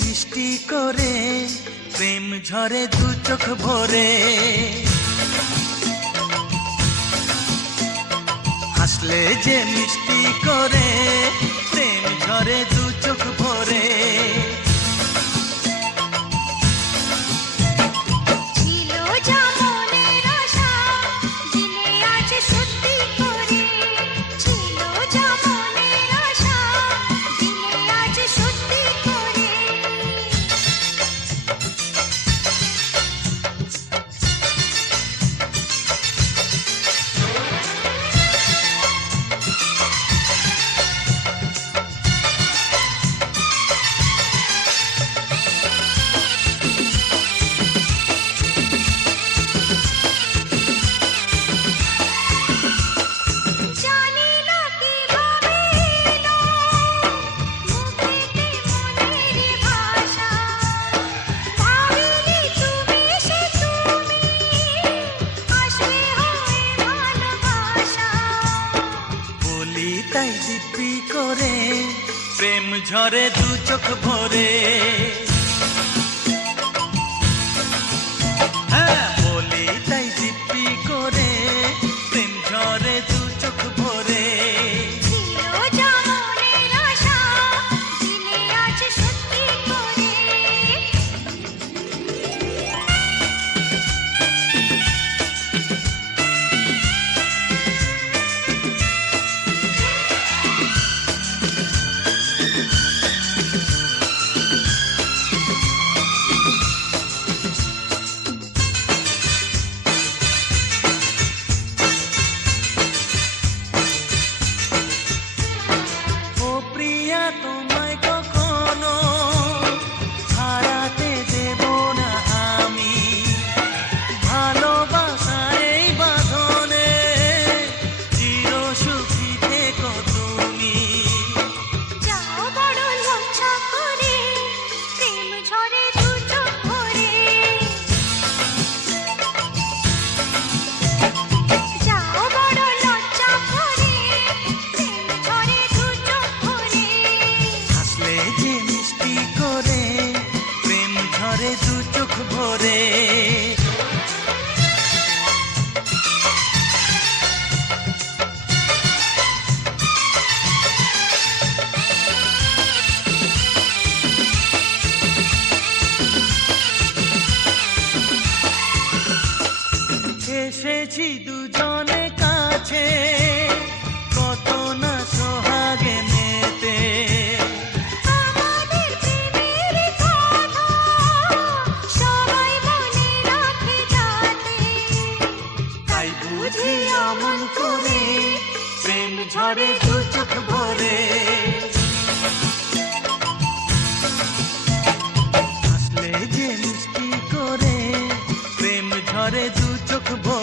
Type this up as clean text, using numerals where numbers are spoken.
মিষ্টি করে প্রেম ঝরে দু চোখ ভরে, হাসলে যে মিষ্টি করে প্রেম ঝরে দু চোখ ভরে। তাই দিব্যি করে প্রেম ঝরে দু চোখ ভরে, হ্যাঁ বলি তাই দিব্যি করে প্রেম ঝরে দু চোখ ভরে। তোমায় কখনো হারাতে দেব না আমি, ভালোবাসার এই বাঁধনে চির সুখী থেকো তুমি। যাও বড় লজ্জা করে প্রেম ঝরে দু চোখ ভরে, যাও বড় লজ্জা করে প্রেম ঝরে দু চোখ ভরে, হাসলে যে মিষ্টি করে প্রেম ঝরে দু চোখ ভরে। এসেছি দুজনে কাছে কত না সোহাগে মেতে, আমাদের প্রেমের কথা সবাই মনে রাখে যাতে, তাই বুঝি অমন করে প্রেম ঝরে দু চোখ ভরে, হাসলে যে মিষ্টি করে প্রেম ঝরে দু চোখ ভরে।